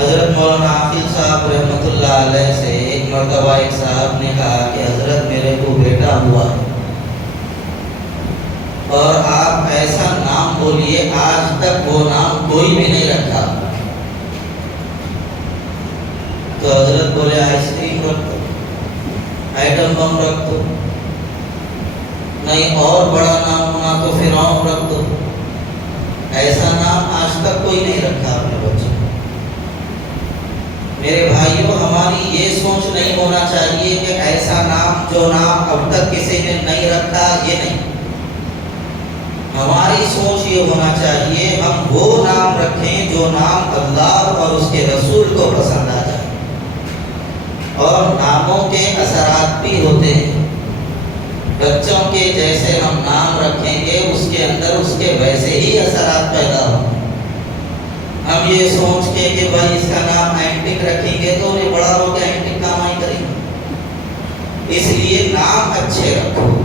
حضرت مولانا حافظ صاحب رحمۃ اللہ علیہ سے ایک مرتبہ ایک صاحب نے کہا کہ حضرت میرے کو بیٹا ہوا اور آپ ایسا نام بولیے آج تک وہ نام کوئی بھی نہیں رکھا. تو حضرت بولے آئس کریم رکھ دو, ایٹم بم رکھ دو, نہیں اور بڑا نام ہونا تو فرعون رکھ دو. ایسا نام آج تک کوئی نہیں رکھا اپنے بچوں. میرے بھائیوں, ہماری یہ سوچ نہیں ہونا چاہیے کہ ایسا نام جو نام اب تک کسی نے نہیں رکھا یہ نہیں. ہماری سوچ یہ ہونا چاہیے ہم وہ نام رکھیں جو نام اللہ اور اس کے رسول کو پسند آ جائے. اور ناموں کے اثرات بھی ہوتے ہیں. بچوں کے جیسے ہم نام رکھیں گے اس کے اندر اس کے ویسے ہی اثرات پیدا ہوں. ہم یہ سوچ کے کہ بھائی اس کا نام اینٹک رکھیں گے تو یہ بڑا ہو کے اینٹک کام آئی کریں گے. اس لیے نام اچھے رکھو.